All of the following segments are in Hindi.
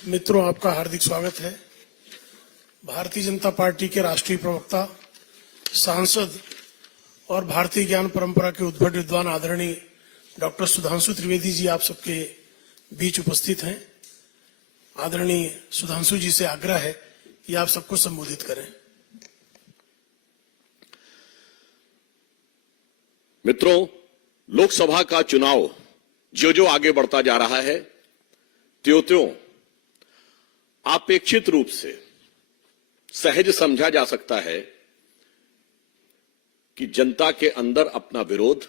मित्रों, आपका हार्दिक स्वागत है। भारतीय जनता पार्टी के राष्ट्रीय प्रवक्ता, सांसद और भारतीय ज्ञान परंपरा के उद्भट विद्वान आदरणीय डॉक्टर सुधांशु त्रिवेदी जी आप सबके बीच उपस्थित हैं। आदरणीय सुधांशु जी से आग्रह है कि आप सबको संबोधित करें। मित्रों, लोकसभा का चुनाव जो आगे बढ़ता जा रहा है, त्यों अपेक्षित रूप से सहज समझा जा सकता है कि जनता के अंदर अपना विरोध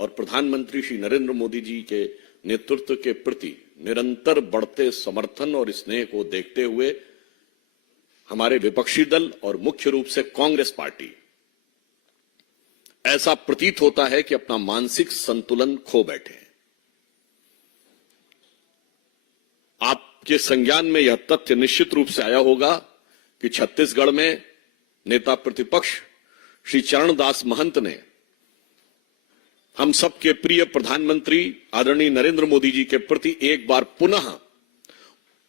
और प्रधानमंत्री श्री नरेंद्र मोदी जी के नेतृत्व के प्रति निरंतर बढ़ते समर्थन और स्नेह को देखते हुए हमारे विपक्षी दल और मुख्य रूप से कांग्रेस पार्टी ऐसा प्रतीत होता है कि अपना मानसिक संतुलन खो बैठे हैं। आपके संज्ञान में यह तथ्य निश्चित रूप से आया होगा कि छत्तीसगढ़ में नेता प्रतिपक्ष श्री चरणदास महंत ने हम सबके प्रिय प्रधानमंत्री आदरणीय नरेंद्र मोदी जी के प्रति एक बार पुनः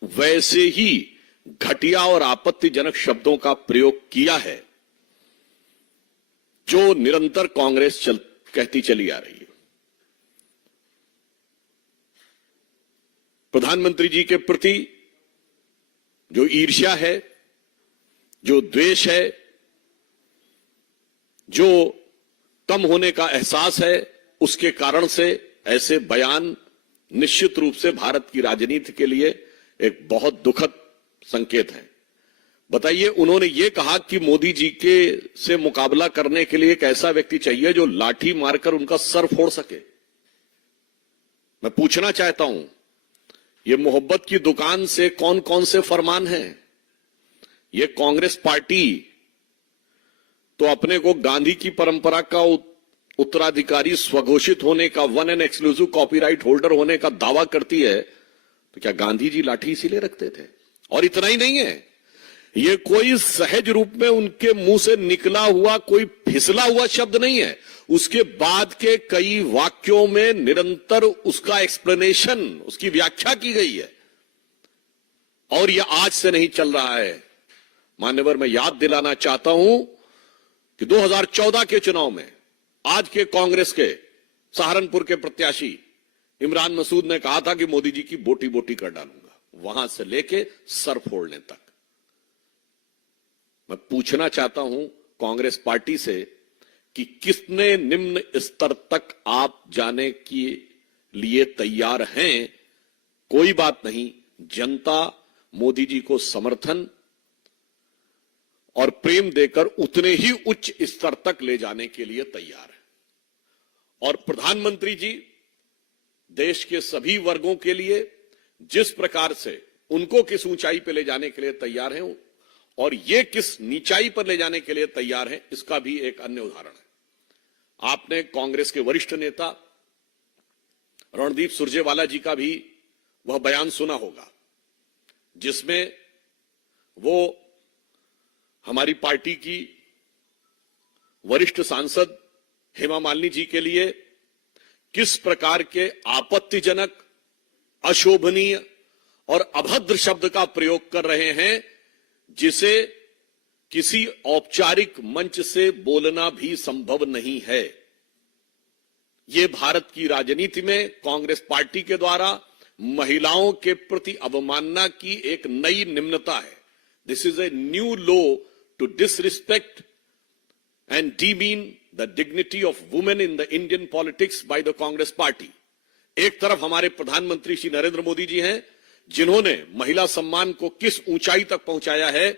वैसे ही घटिया और आपत्तिजनक शब्दों का प्रयोग किया है जो निरंतर कांग्रेस कहती चली आ रही है। प्रधानमंत्री जी के प्रति जो ईर्ष्या है, जो द्वेष है, जो कम होने का एहसास है, उसके कारण से ऐसे बयान निश्चित रूप से भारत की राजनीति के लिए एक बहुत दुखद संकेत है। बताइए, उन्होंने ये कहा कि मोदी जी के से मुकाबला करने के लिए एक ऐसा व्यक्ति चाहिए जो लाठी मारकर उनका सर फोड़ सके। मैं पूछना चाहता हूं, ये मोहब्बत की दुकान से कौन कौन से फरमान हैं? ये कांग्रेस पार्टी तो अपने को गांधी की परंपरा का उत्तराधिकारी स्वघोषित होने का, one and exclusive copyright holder होने का दावा करती है, तो क्या गांधी जी लाठी इसीलिए रखते थे? और इतना ही नहीं है, ये कोई सहज रूप में उनके मुंह से निकला हुआ कोई फिसला हुआ शब्द नहीं है। उसके बाद के कई वाक्यों में निरंतर उसका एक्सप्लेनेशन, उसकी व्याख्या की गई है। और यह आज से नहीं चल रहा है। मान्यवर, मैं याद दिलाना चाहता हूं कि 2014 के चुनाव में आज के कांग्रेस के सहारनपुर के प्रत्याशी इमरान मसूद ने कहा था कि मोदी जी की बोटी बोटी कर डालूंगा, वहां से लेके सर फोड़ने तक। मैं पूछना चाहता हूं कांग्रेस पार्टी से कि कितने निम्न स्तर तक आप जाने के लिए तैयार हैं? कोई बात नहीं, जनता मोदी जी को समर्थन और प्रेम देकर उतने ही उच्च स्तर तक ले जाने के लिए तैयार है। और प्रधानमंत्री जी देश के सभी वर्गों के लिए जिस प्रकार से उनको किस ऊंचाई पर ले जाने के लिए तैयार हैं और ये किस नीचाई पर ले जाने के लिए तैयार हैं, इसका भी एक अन्य उदाहरण है। आपने कांग्रेस के वरिष्ठ नेता रणदीप सुरजेवाला जी का भी वह बयान सुना होगा जिसमें वो हमारी पार्टी की वरिष्ठ सांसद हेमा मालिनी जी के लिए किस प्रकार के आपत्तिजनक, अशोभनीय और अभद्र शब्द का प्रयोग कर रहे हैं, जिसे किसी औपचारिक मंच से बोलना भी संभव नहीं है। यह भारत की राजनीति में कांग्रेस पार्टी के द्वारा महिलाओं के प्रति अवमानना की एक नई निम्नता है। This is a new law to disrespect and demean the dignity of women in the Indian politics by the Congress party. एक तरफ हमारे प्रधानमंत्री श्री नरेंद्र मोदी जी हैं, जिन्होंने महिला सम्मान को किस ऊंचाई तक पहुंचाया है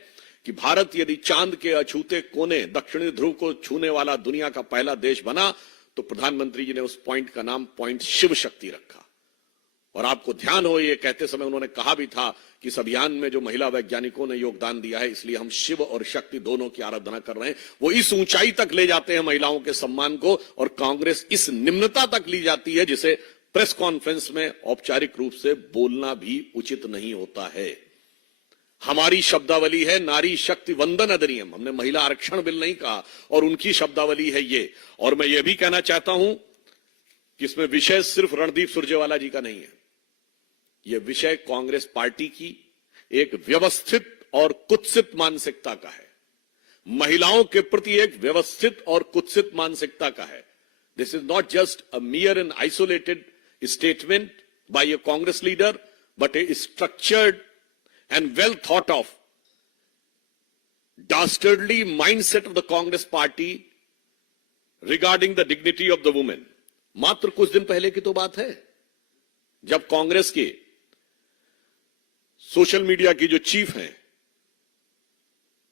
कि भारत यदि चांद के अछूते कोने दक्षिणी ध्रुव को छूने वाला दुनिया का पहला देश बना, तो प्रधानमंत्री जी ने उस पॉइंट का नाम पॉइंट शिव शक्ति रखा। और आपको ध्यान हो, ये कहते समय उन्होंने कहा भी था कि इस अभियान में जो महिला वैज्ञानिकों ने योगदान दिया है, इसलिए हम शिव और शक्ति दोनों की आराधना कर रहे हैं। वो इस ऊंचाई तक ले जाते हैं महिलाओं के सम्मान को, और कांग्रेस इस निम्नता तक ली जाती है जिसे प्रेस कॉन्फ्रेंस में औपचारिक रूप से बोलना भी उचित नहीं होता है। हमारी शब्दावली है नारी शक्ति वंदन अधिनियम, हमने महिला आरक्षण बिल नहीं कहा, और उनकी शब्दावली है ये। और मैं ये भी कहना चाहता हूं कि इसमें विषय सिर्फ रणदीप सुरजेवाला जी का नहीं है, यह विषय कांग्रेस पार्टी की एक व्यवस्थित और कुत्सित मानसिकता का है। महिलाओं के प्रति एक व्यवस्थित और कुत्सित मानसिकता का है। This is not just a मियर and isolated statement by a Congress leader, but A structured and well thought of dastardly mindset of the Congress party regarding the dignity of the woman। मात्र कुछ दिन पहले की तो बात है जब कांग्रेस के सोशल मीडिया की जो चीफ हैं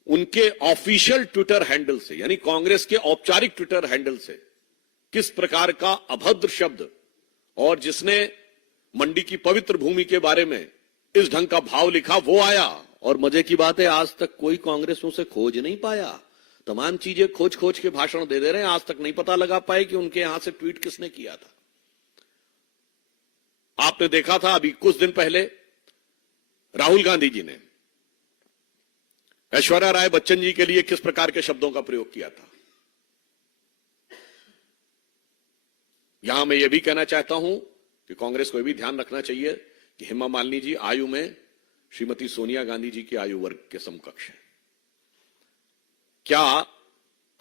उनके ऑफिशियल ट्विटर हैंडल से, यानी कांग्रेस के औपचारिक ट्विटर हैंडल से किस प्रकार का अभद्र शब्द और जिसने मंडी की पवित्र भूमि के बारे में इस ढंग का भाव लिखा वो आया। और मजे की बात है आज तक कोई कांग्रेस उसे खोज नहीं पाया। तमाम चीजें खोज खोज के भाषण दे रहे हैं, आज तक नहीं पता लगा पाए कि उनके यहां से ट्वीट किसने किया था। आपने देखा था अभी कुछ दिन पहले राहुल गांधी जी ने ऐश्वर्या राय बच्चन जी के लिए किस प्रकार के शब्दों का प्रयोग किया था। यहां मैं यह भी कहना चाहता हूं कि कांग्रेस को भी ध्यान रखना चाहिए कि हेमा मालिनी जी आयु में श्रीमती सोनिया गांधी जी की आयु वर्ग के समकक्ष है। क्या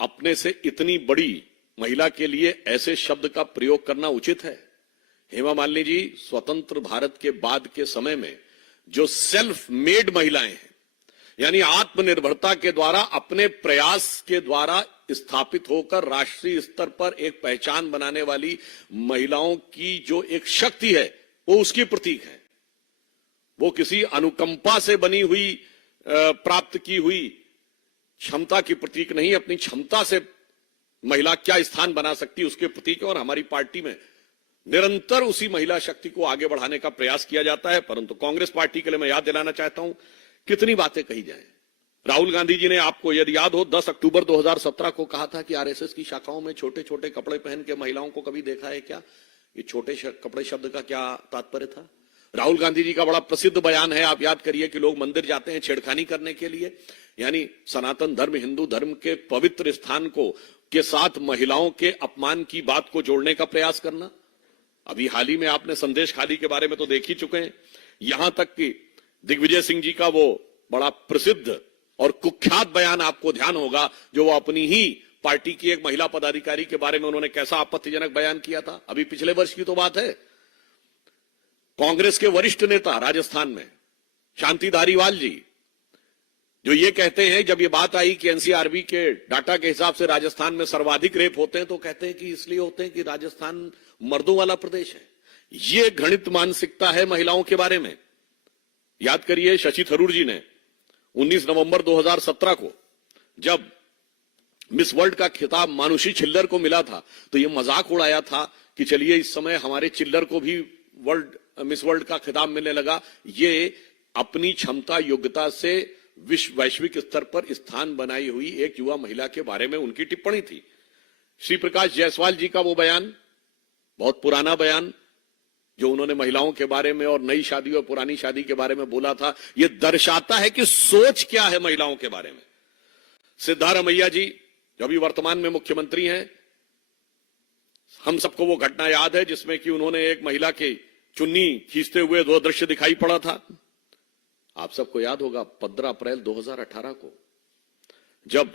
अपने से इतनी बड़ी महिला के लिए ऐसे शब्द का प्रयोग करना उचित है? हेमा मालिनी जी स्वतंत्र भारत के बाद के समय में जो सेल्फ मेड महिलाएं हैं, यानी आत्मनिर्भरता के द्वारा अपने प्रयास के द्वारा स्थापित होकर राष्ट्रीय स्तर पर एक पहचान बनाने वाली महिलाओं की जो एक शक्ति है वो उसकी प्रतीक है। वो किसी अनुकंपा से बनी हुई प्राप्त की हुई क्षमता की प्रतीक नहीं, अपनी क्षमता से महिला क्या स्थान बना सकती है उसके प्रतीक है। और हमारी पार्टी में निरंतर उसी महिला शक्ति को आगे बढ़ाने का प्रयास किया जाता है। परंतु कांग्रेस पार्टी के लिए मैं याद दिलाना चाहता हूं कितनी बातें कही जाएं। राहुल गांधी जी ने, आपको यदि याद हो, 10 अक्टूबर 2017 को कहा था कि आरएसएस की शाखाओं में छोटे छोटे कपड़े पहन के महिलाओं को कभी देखा है क्या? ये छोटे कपड़े शब्द का क्या तात्पर्य था? राहुल गांधी जी का बड़ा प्रसिद्ध बयान है, आप याद करिए, कि लोग मंदिर जाते हैं छेड़खानी करने के लिए, यानी सनातन धर्म हिंदू धर्म के पवित्र स्थान को के साथ महिलाओं के अपमान की बात को जोड़ने का प्रयास करना। अभी हाल ही में आपने संदेश खाली के बारे में तो देख ही चुके हैं। यहां तक कि दिग्विजय सिंह जी का वो बड़ा प्रसिद्ध और कुख्यात बयान आपको ध्यान होगा, जो वो अपनी ही पार्टी की एक महिला पदाधिकारी के बारे में उन्होंने कैसा आपत्तिजनक बयान किया था। अभी पिछले वर्ष की तो बात है। कांग्रेस के वरिष्ठ नेता राजस्थान में शांति धारीवाल जी, जो ये कहते हैं, जब ये बात आई कि एनसीआरबी के डाटा के हिसाब से राजस्थान में सर्वाधिक रेप होते हैं, तो कहते हैं कि इसलिए होते हैं कि राजस्थान मर्दों वाला प्रदेश है। ये घृणित मानसिकता है महिलाओं के बारे में। याद करिए, शशि थरूर जी ने 19 नवंबर 2017 को जब मिस वर्ल्ड का खिताब मानुषी छिल्लर को मिला था, तो यह मजाक उड़ाया था कि चलिए इस समय हमारे चिल्लर को भी मिस वर्ल्ड का खिताब मिलने लगा। ये अपनी क्षमता योग्यता से वैश्विक स्तर पर स्थान बनाई हुई एक युवा महिला के बारे में उनकी टिप्पणी थी। श्री प्रकाश जायसवाल जी का वो बयान, बहुत पुराना बयान, जो उन्होंने महिलाओं के बारे में और नई शादी और पुरानी शादी के बारे में बोला था, यह दर्शाता है कि सोच क्या है महिलाओं के बारे में। सिद्धारमैया जी, जो अभी वर्तमान में मुख्यमंत्री हैं, हम सबको वो घटना याद है जिसमें कि उन्होंने एक महिला की चुन्नी खींचते हुए वो दृश्य दिखाई पड़ा था। आप सबको याद होगा 15 अप्रैल 2018 को जब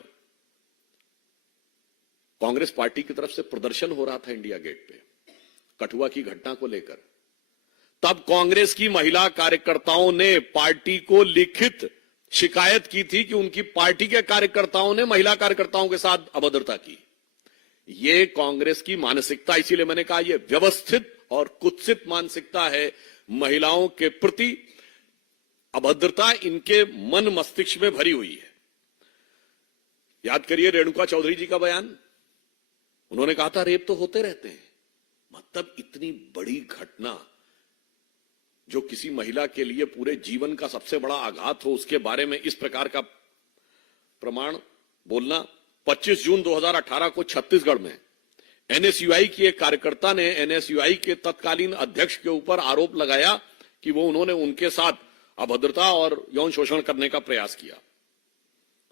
कांग्रेस पार्टी की तरफ से प्रदर्शन हो रहा था इंडिया गेट पे कठुआ की घटना को लेकर, तब कांग्रेस की महिला कार्यकर्ताओं ने पार्टी को लिखित शिकायत की थी कि उनकी पार्टी के कार्यकर्ताओं ने महिला कार्यकर्ताओं के साथ अभद्रता की। ये कांग्रेस की मानसिकता, इसीलिए मैंने कहा यह व्यवस्थित और कुत्सित मानसिकता है। महिलाओं के प्रति अभद्रता इनके मन मस्तिष्क में भरी हुई है। याद करिए रेणुका चौधरी जी का बयान, उन्होंने कहा था रेप तो होते रहते हैं। मतलब इतनी बड़ी घटना जो किसी महिला के लिए पूरे जीवन का सबसे बड़ा आघात हो, उसके बारे में इस प्रकार का प्रमाण बोलना। 25 जून 2018 को छत्तीसगढ़ में एनएसयूआई की एक कार्यकर्ता ने एनएसयूआई के तत्कालीन अध्यक्ष के ऊपर आरोप लगाया कि वो उन्होंने उनके साथ अभद्रता और यौन शोषण करने का प्रयास किया।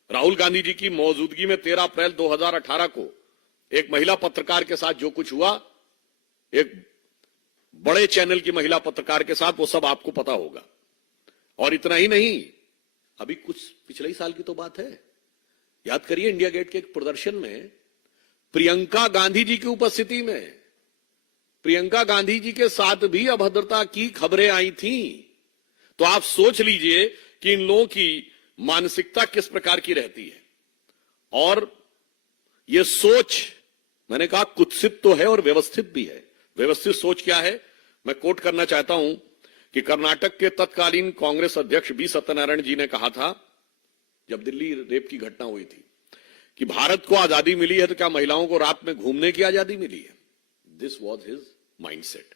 राहुल गांधी जी की मौजूदगी में 13 अप्रैल 2018 को एक महिला पत्रकार के साथ जो कुछ हुआ, एक बड़े चैनल की महिला पत्रकार के साथ, वो सब आपको पता होगा। और इतना ही नहीं, अभी कुछ पिछले ही साल की तो बात है, याद करिए इंडिया गेट के एक प्रदर्शन में प्रियंका गांधी जी की उपस्थिति में प्रियंका गांधी जी के साथ भी अभद्रता की खबरें आई थीं। तो आप सोच लीजिए कि इन लोगों की मानसिकता किस प्रकार की रहती है। और यह सोच, मैंने कहा कुत्सित तो है और व्यवस्थित भी है। व्यवस्थित सोच क्या है, मैं कोट करना चाहता हूं कि कर्नाटक के तत्कालीन कांग्रेस अध्यक्ष बी सत्यनारायण जी ने कहा था, जब दिल्ली रेप की घटना हुई थी, कि भारत को आजादी मिली है तो क्या महिलाओं को रात में घूमने की आजादी मिली है? This was his mindset.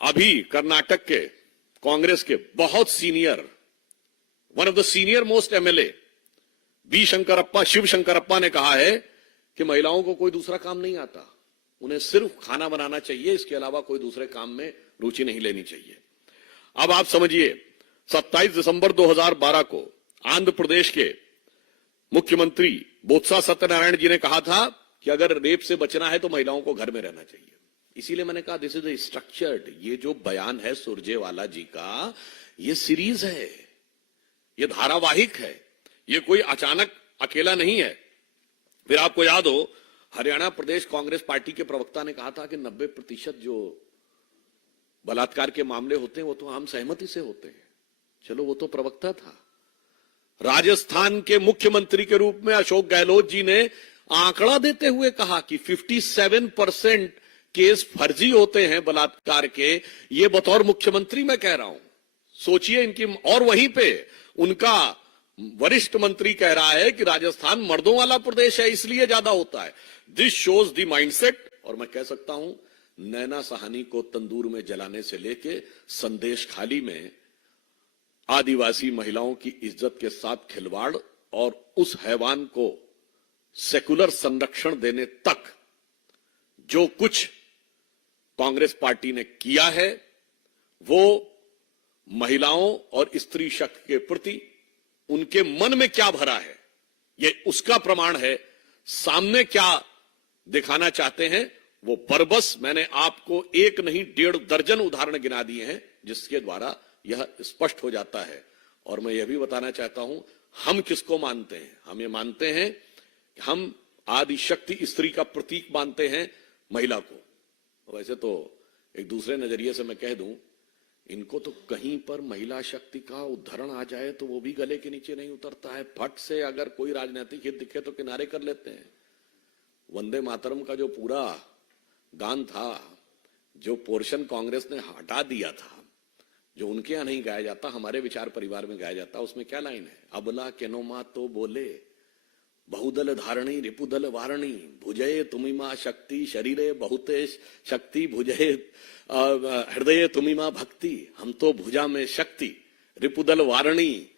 अभी कर्नाटक के कांग्रेस के बहुत senior, one of the senior most MLA B Shankarappa, Shiv Shankarappa ने कहा है कि महिलाओं को कोई दूसरा काम नहीं आता, उन्हें सिर्फ खाना बनाना चाहिए, इसके अलावा कोई दूसरे काम में रुचि नहीं लेनी चाहिए। अब आप समझिए, 27 दिसंबर 2012 को आंध्र प्रदेश के मुख्यमंत्री बोत्सा सत्यनारायण जी ने कहा था कि अगर रेप से बचना है तो महिलाओं को घर में रहना चाहिए। इसीलिए मैंने कहा दिस इज ए स्ट्रक्चर्ड, ये जो बयान है सुरजेवाला जी का, ये सीरीज है, ये धारावाहिक है, ये कोई अचानक अकेला नहीं है। फिर आपको याद हो, हरियाणा प्रदेश कांग्रेस पार्टी के प्रवक्ता ने कहा था कि 90% जो बलात्कार के मामले होते हैं वो तो आम सहमति से होते हैं। चलो, वो तो प्रवक्ता था। राजस्थान के मुख्यमंत्री के रूप में अशोक गहलोत जी ने आंकड़ा देते हुए कहा कि 57% केस फर्जी होते हैं बलात्कार के। ये बतौर मुख्यमंत्री मैं कह रहा हूं, सोचिए इनकी। और वहीं पे उनका वरिष्ठ मंत्री कह रहा है कि राजस्थान मर्दों वाला प्रदेश है, इसलिए ज्यादा होता है। This shows the mindset. और मैं कह सकता हूं, नैना साहनी को तंदूर में जलाने से लेके संदेश खाली में आदिवासी महिलाओं की इज्जत के साथ खिलवाड़ और उस हैवान को सेकुलर संरक्षण देने तक जो कुछ कांग्रेस पार्टी ने किया है, वो महिलाओं और स्त्री शक्ति के प्रति उनके मन में क्या भरा है, ये उसका प्रमाण है। सामने क्या दिखाना चाहते हैं वो बरबस मैंने आपको एक नहीं 1.5 दर्जन उदाहरण गिना दिए हैं, जिसके द्वारा यह स्पष्ट हो जाता है। और मैं यह भी बताना चाहता हूं, हम किसको मानते हैं? हम ये मानते हैं कि हम आदि शक्ति स्त्री का प्रतीक मानते हैं महिला को। वैसे तो एक दूसरे नजरिए से मैं कह दूं, इनको तो कहीं पर महिला शक्ति का उदाहरण आ जाए तो वो भी गले के नीचे नहीं उतरता है। फट से अगर कोई राजनीतिक हित दिखे तो किनारे कर लेते हैं। वंदे मातरम का जो पूरा गान था, जो पोर्शन कांग्रेस ने हटा दिया था, जो उनके यहां नहीं गाया जाता, हमारे विचार परिवार में गाया जाता, उसमें क्या लाइन है? अबला केनोमा तो बोले बहुदल धारणी रिपुदल वारणी, भुजये तुमिमा शक्ति शरीरे बहुते शक्ति, भुजये हृदय तुमिमा भक्ति। हम तो भुजा में शक्ति रिपुदल वारणी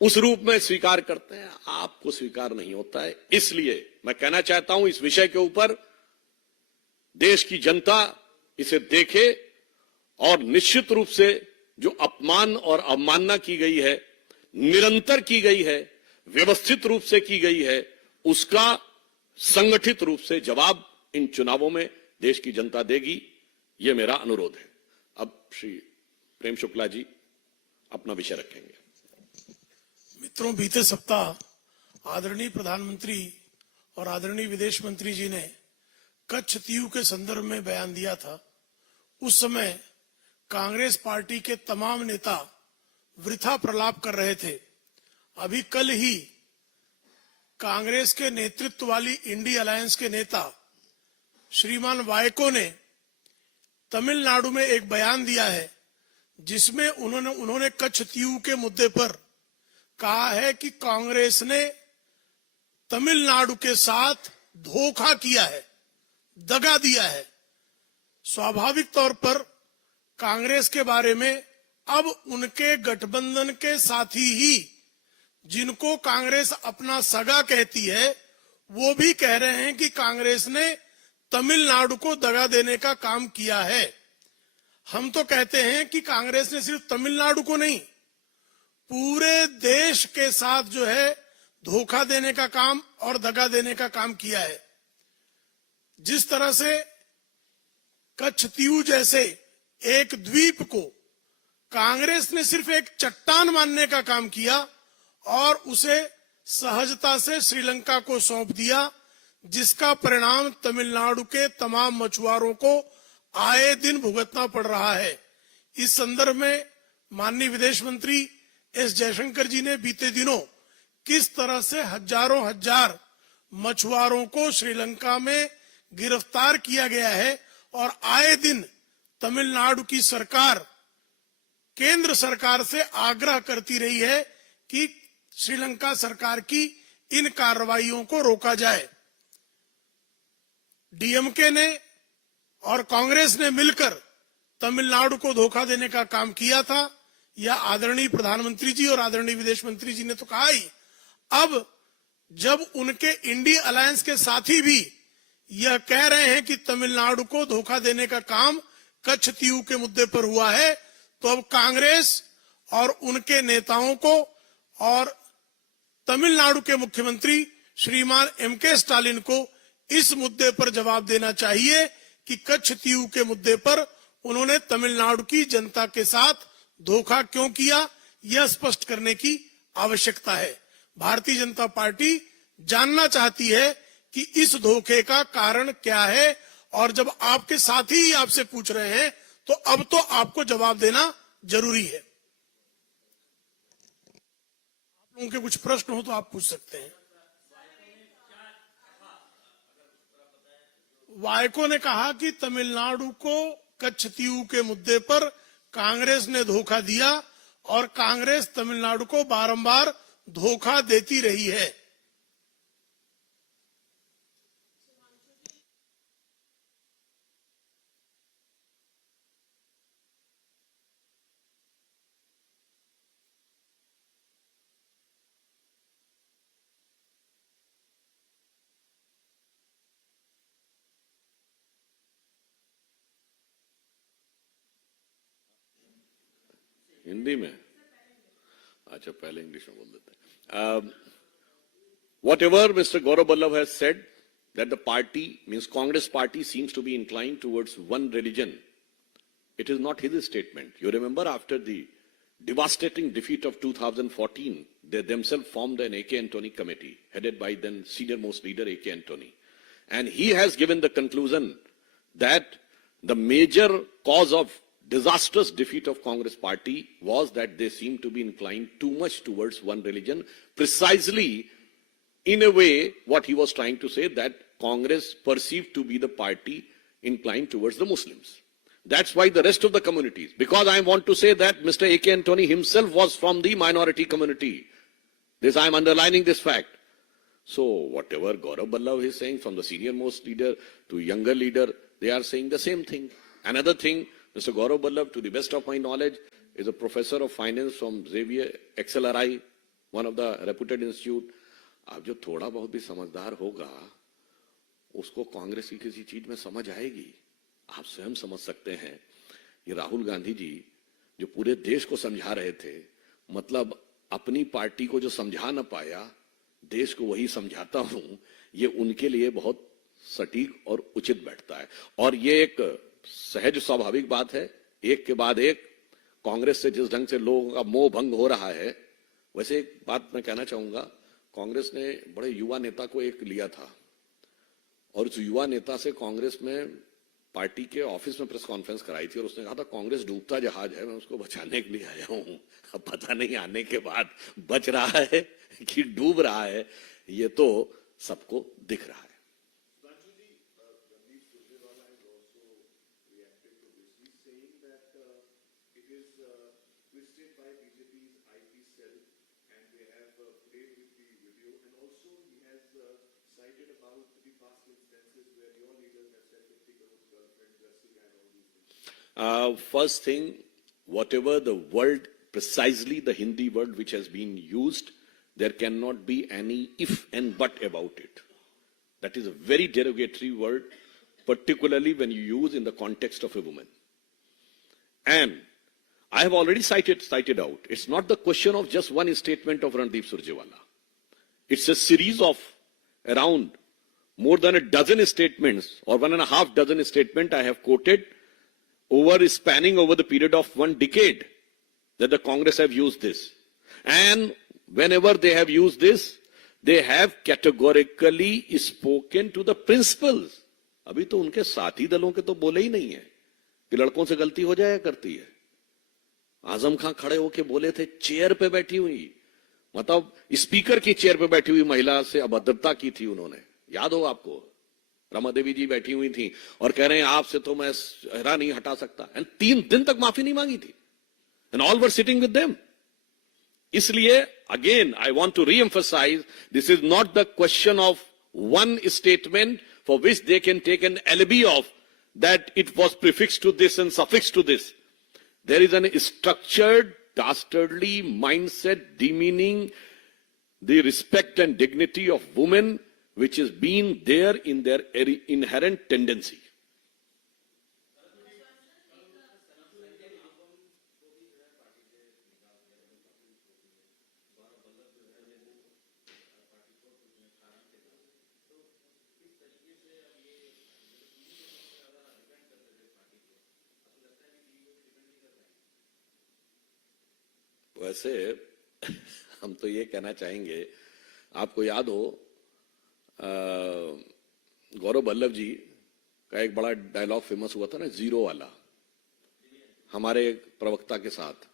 उस रूप में स्वीकार करते हैं, आपको स्वीकार नहीं होता है। इसलिए मैं कहना चाहता हूं, इस विषय के ऊपर देश की जनता इसे देखे और निश्चित रूप से जो अपमान और अवमानना की गई है, निरंतर की गई है, व्यवस्थित रूप से की गई है, उसका संगठित रूप से जवाब इन चुनावों में देश की जनता देगी, यह मेरा अनुरोध है। अब श्री प्रेम शुक्ला जी अपना विषय रखेंगे। मित्रों, बीते सप्ताह आदरणीय प्रधानमंत्री और आदरणीय विदेश मंत्री जी ने कच्छ तीऊ के संदर्भ में बयान दिया था। उस समय कांग्रेस पार्टी के तमाम नेता वृथा प्रलाप कर रहे थे। अभी कल ही कांग्रेस के नेतृत्व वाली इंडी अलायंस के नेता श्रीमान वायको ने तमिलनाडु में एक बयान दिया है, जिसमें उन्होंने कच्छ तीऊ के मुद्दे पर कहा है कि कांग्रेस ने तमिलनाडु के साथ धोखा किया है, दगा दिया है। स्वाभाविक तौर पर कांग्रेस के बारे में अब उनके गठबंधन के साथी ही, जिनको कांग्रेस अपना सगा कहती है, वो भी कह रहे हैं कि कांग्रेस ने तमिलनाडु को दगा देने का काम किया है। हम तो कहते हैं कि कांग्रेस ने सिर्फ तमिलनाडु को नहीं, पूरे देश के साथ जो है धोखा देने का काम और दगा देने का काम किया है। जिस तरह से कच्छ तीऊ जैसे एक द्वीप को कांग्रेस ने सिर्फ एक चट्टान मानने का काम किया और उसे सहजता से श्रीलंका को सौंप दिया, जिसका परिणाम तमिलनाडु के तमाम मछुआरों को आए दिन भुगतना पड़ रहा है। इस संदर्भ में माननीय विदेश मंत्री एस जयशंकर जी ने बीते दिनों किस तरह से हजारों हजार मछुआरों को श्रीलंका में गिरफ्तार किया गया है और आए दिन तमिलनाडु की सरकार केंद्र सरकार से आग्रह करती रही है कि श्रीलंका सरकार की इन कार्रवाइयों को रोका जाए। डीएमके ने और कांग्रेस ने मिलकर तमिलनाडु को धोखा देने का काम किया था। यह आदरणीय प्रधानमंत्री जी और आदरणीय विदेश मंत्री जी ने तो कहा ही। अब जब उनके इंडी अलायंस के साथी भी यह कह रहे हैं कि तमिलनाडु को धोखा देने का काम कच्छ तीऊ के मुद्दे पर हुआ है, तो अब कांग्रेस और उनके नेताओं को और तमिलनाडु के मुख्यमंत्री श्रीमान एमके स्टालिन को इस मुद्दे पर जवाब देना चाहिए कि कच्छ तीऊ के मुद्दे पर उन्होंने तमिलनाडु की जनता के साथ धोखा क्यों किया, यह स्पष्ट करने की आवश्यकता है। भारतीय जनता पार्टी जानना चाहती है कि इस धोखे का कारण क्या है, और जब आपके साथी ही आपसे पूछ रहे हैं तो अब तो आपको जवाब देना जरूरी है। आप लोगों के कुछ प्रश्न हो तो आप पूछ सकते हैं। वायको ने कहा कि तमिलनाडु को कच्छ तीऊ के मुद्दे पर कांग्रेस ने धोखा दिया और कांग्रेस तमिलनाडु को बारंबार धोखा देती रही है। हिंदी में अच्छा, पहले इंग्लिश में बोल देते हैं। Whatever Mr. Gaurav Vallabh has said, that the party, means Congress party, seems to be inclined towards one religion, it is not his statement. You remember after the devastating defeat of 2014, they themselves formed an A.K. Antony committee, headed by then senior most leader A.K. Antony. And he has given the conclusion that the major cause of disastrous defeat of Congress party was that they seemed to be inclined too much towards one religion, precisely in a way what he was trying to say, that Congress perceived to be the party inclined towards the Muslims. That's why the rest of the communities, because I want to say that Mr. A.K. Antony himself was from the minority community. This, I am underlining this fact. So whatever Gaurav Vallabh is saying, from the senior most leader to younger leader, they are saying the same thing. Another thing, Mr. Gaurav Vallabh, to the best of my knowledge, is a professor of finance from Xavier XLRI, one of the reputed institute. अब जो थोड़ा बहुत भी समझदार होगा, उसको कांग्रेस की किसी चीज में समझ आएगी। आप स्वयं समझ सकते हैं, ये राहुल गांधी जी जो पूरे देश को समझा रहे थे, मतलब अपनी पार्टी को जो समझा न पाया, देश को वही समझाता हूं, ये उनके लिए बहुत सटीक और उचित बैठता है। और ये एक सहज स्वाभाविक बात है, एक के बाद एक कांग्रेस से जिस ढंग से लोगों का मोह भंग हो रहा है। वैसे एक बात मैं कहना चाहूंगा, कांग्रेस ने बड़े युवा नेता को एक लिया था, और उस युवा नेता से कांग्रेस में पार्टी के ऑफिस में प्रेस कॉन्फ्रेंस कराई थी, और उसने कहा था कांग्रेस डूबता जहाज है, मैं उसको बचाने के लिए आया हूं। अब पता नहीं आने के बाद बच रहा है कि डूब रहा है, ये तो सबको दिख रहा है। First thing, whatever the word, precisely the Hindi word which has been used, there cannot be any if and but about it. That is a very derogatory word, particularly when you use in the context of a woman. And I have already cited out, it's not the question of just one statement of Randeep Surjewala. It's a series of around more than a dozen statements, or 1.5 dozen statements I have quoted, spanning over the period of 1 decade, that the Congress have used this. And whenever they have used this, they have categorically spoken to the principals. अभी तो उनके साथी दलों के तो बोले ही नहीं है कि लड़कों से गलती हो जाया करती है. आजम खां खड़े होके बोले थे चेयर पे बैठी हुई, मतलब स्पीकर की चेयर पे बैठी हुई महिला से अभद्रता की थी उन्होंने. याद हो आपको, रमा देवी जी बैठी हुई थी और कह रहे हैं आपसे तो मैं चेहरा नहीं हटा सकता. एंड 3 दिन तक माफी नहीं मांगी थी. And all were sitting with them. इसलिए again I want to reemphasise, this is not the question of one statement for which they can take an alibi of that it was prefixed to this and suffixed to this. There is a structured, dastardly mindset demeaning the respect and dignity of women, which has been there in their inherent tendency. वैसे हम तो ये कहना चाहेंगे, आपको याद हो गौरव वल्लभ जी का एक बड़ा डायलॉग फेमस हुआ था ना, जीरो वाला, हमारे प्रवक्ता के साथ.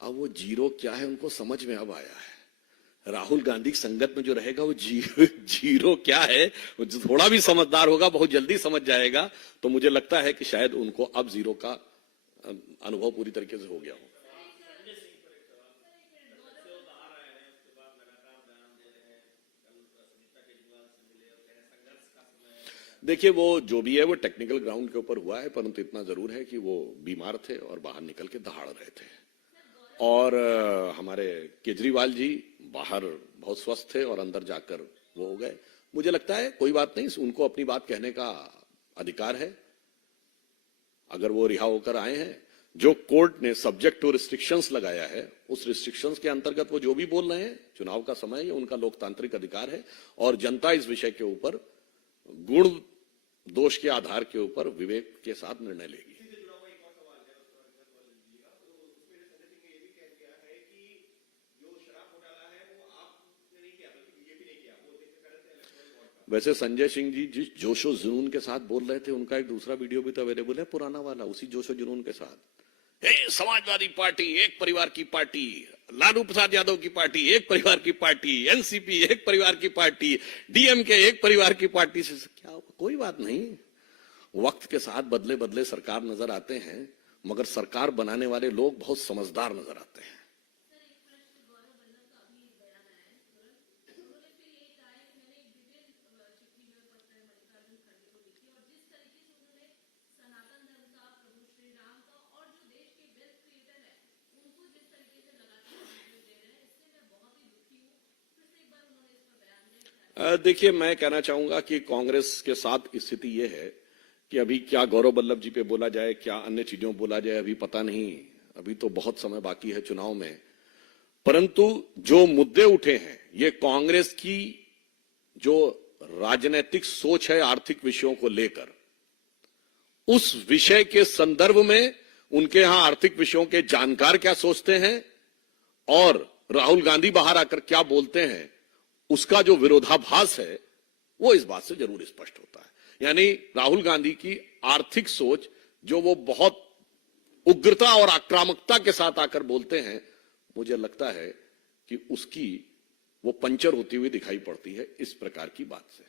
अब वो जीरो क्या है उनको समझ में अब आया है. राहुल गांधी की संगत में जो रहेगा वो जीरो क्या है, वो जो थोड़ा भी समझदार होगा बहुत जल्दी समझ जाएगा. तो मुझे लगता है कि शायद उनको अब जीरो का अनुभव पूरी तरीके से हो गया हो. देखिए, वो जो भी है वो टेक्निकल ग्राउंड के ऊपर हुआ है, परंतु इतना जरूर है कि वो बीमार थे और बाहर निकल के दहाड़ रहे थे. और हमारे केजरीवाल जी बाहर बहुत स्वस्थ थे और अंदर जाकर वो हो गए. मुझे लगता है कोई बात नहीं, उनको अपनी बात कहने का अधिकार है. अगर वो रिहा होकर आए हैं, जो कोर्ट ने सब्जेक्ट टू रिस्ट्रिक्शंस लगाया है, उस रिस्ट्रिक्शंस के अंतर्गत वो जो भी बोल रहे हैं, चुनाव का समय, ये उनका लोकतांत्रिक अधिकार है. और जनता इस विषय के ऊपर गुण दोष के आधार के ऊपर विवेक के साथ निर्णय लेगी. वैसे संजय सिंह जी जिस जोशो जुनून के साथ बोल रहे थे, उनका एक दूसरा वीडियो भी तो अवेलेबल है, पुराना वाला, उसी जोशो जुनून के साथ. समाजवादी पार्टी एक परिवार की पार्टी, लालू प्रसाद यादव की पार्टी एक परिवार की पार्टी, एनसीपी एक परिवार की पार्टी, डीएमके एक परिवार की पार्टी. से क्या, कोई बात नहीं. वक्त के साथ बदले बदले सरकार नजर आते हैं, मगर सरकार बनाने वाले लोग बहुत समझदार नजर आते हैं. देखिए, मैं कहना चाहूंगा कि कांग्रेस के साथ स्थिति यह है कि अभी क्या गौरव वल्लभ जी पे बोला जाए, क्या अन्य चीजों बोला जाए, अभी पता नहीं. अभी तो बहुत समय बाकी है चुनाव में. परंतु जो मुद्दे उठे हैं, ये कांग्रेस की जो राजनीतिक सोच है आर्थिक विषयों को लेकर, उस विषय के संदर्भ में उनके यहां आर्थिक विषयों के जानकार क्या सोचते हैं और राहुल गांधी बाहर आकर क्या बोलते हैं, उसका जो विरोधाभास है वो इस बात से जरूर स्पष्ट होता है. यानी राहुल गांधी की आर्थिक सोच जो वो बहुत उग्रता और आक्रामकता के साथ आकर बोलते हैं, मुझे लगता है कि उसकी वो पंचर होती हुई दिखाई पड़ती है इस प्रकार की बात से.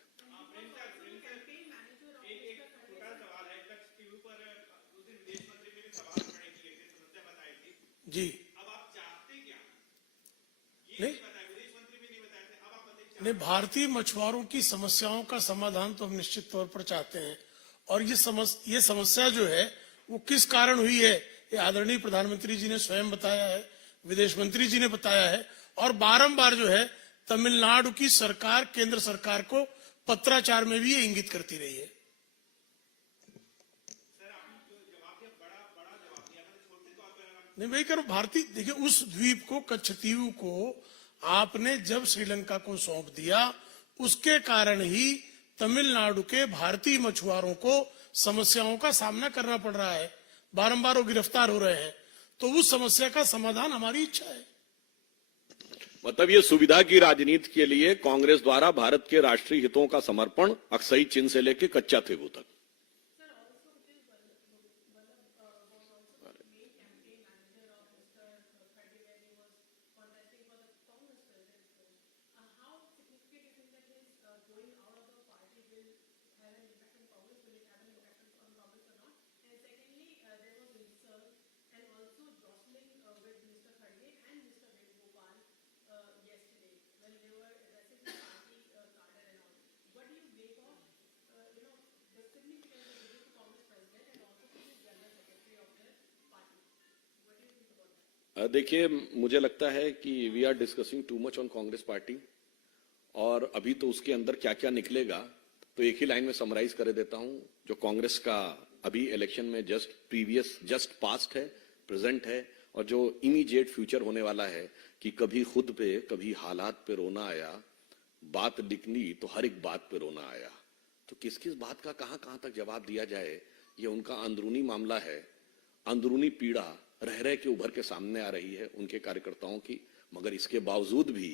जी नहीं, भारतीय मछुआरों की समस्याओं का समाधान तो हम निश्चित तौर पर चाहते हैं. और ये समस्या जो है वो किस कारण हुई है, ये आदरणीय प्रधानमंत्री जी ने स्वयं बताया है, विदेश मंत्री जी ने बताया है, और बारंबार जो है तमिलनाडु की सरकार केंद्र सरकार को पत्राचार में भी ये इंगित करती रही है. नहीं भाई करो, भारतीय देखिए, उस द्वीप को, कच्छतीव को आपने जब श्रीलंका को सौंप दिया, उसके कारण ही तमिलनाडु के भारतीय मछुआरों को समस्याओं का सामना करना पड़ रहा है. बारंबार वो गिरफ्तार हो रहे हैं. तो उस समस्या का समाधान हमारी इच्छा है। मतलब ये सुविधा की राजनीति के लिए कांग्रेस द्वारा भारत के राष्ट्रीय हितों का समर्पण अक्सई चिन्ह से लेकर कच्चा थेबू तक। देखिए, मुझे लगता है कि we are discussing too much on Congress party, और अभी तो उसके अंदर क्या क्या निकलेगा तो एक ही लाइन में समराइज कर देता हूं। जो कांग्रेस का अभी इलेक्शन में जस्ट पास्ट है, प्रेजेंट है, और जो इमीडिएट फ्यूचर होने वाला है कि कभी खुद पे कभी हालात पे रोना आया, बात लिखनी तो हर एक बात पे रोना आया। तो किस किस बात का कहां तक जवाब दिया जाए, ये उनका अंदरूनी मामला है। अंदरूनी पीड़ा रह रह के उभर के सामने आ रही है उनके कार्यकर्ताओं की, मगर इसके बावजूद भी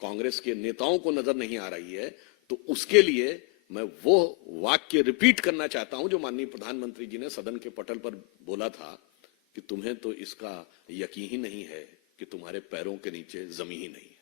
कांग्रेस के नेताओं को नजर नहीं आ रही है। तो उसके लिए मैं वो वाक्य रिपीट करना चाहता हूं जो माननीय प्रधानमंत्री जी ने सदन के पटल पर बोला था कि तुम्हें तो इसका यकीन ही नहीं है कि तुम्हारे पैरों के नीचे जमीन ही नहीं।